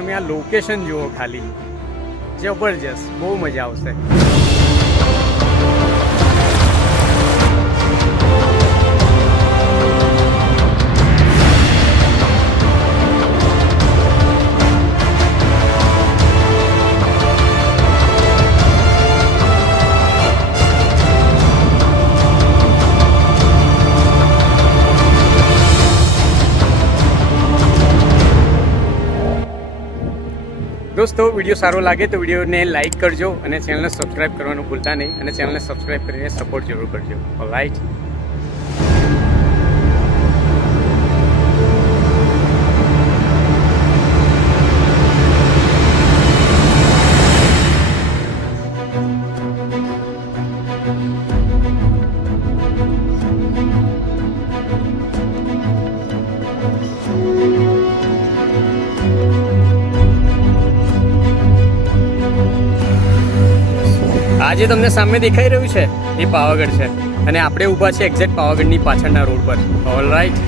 તમે આ લોકેશન જુઓ, ખાલી જબરજસ્ત, બહુ મજા આવશે. દોસ્તો, વિડીયો સારો લાગે તો વિડીયોને લાઇક કરજો અને ચેનલને સબસ્ક્રાઈબ કરવાનું ભૂલતા નહીં, અને ચેનલને સબસ્ક્રાઈબ કરીને સપોર્ટ જરૂર કરજો. ઓલરાઈટ. આજે તમને સામે દેખાઈ રહ્યું છે એ પાવાગઢ છે, અને આપણે ઊભા છે એક્ઝેક્ટ પાવાગઢની પાછળના રોડ પર. ઓલરાઈટ.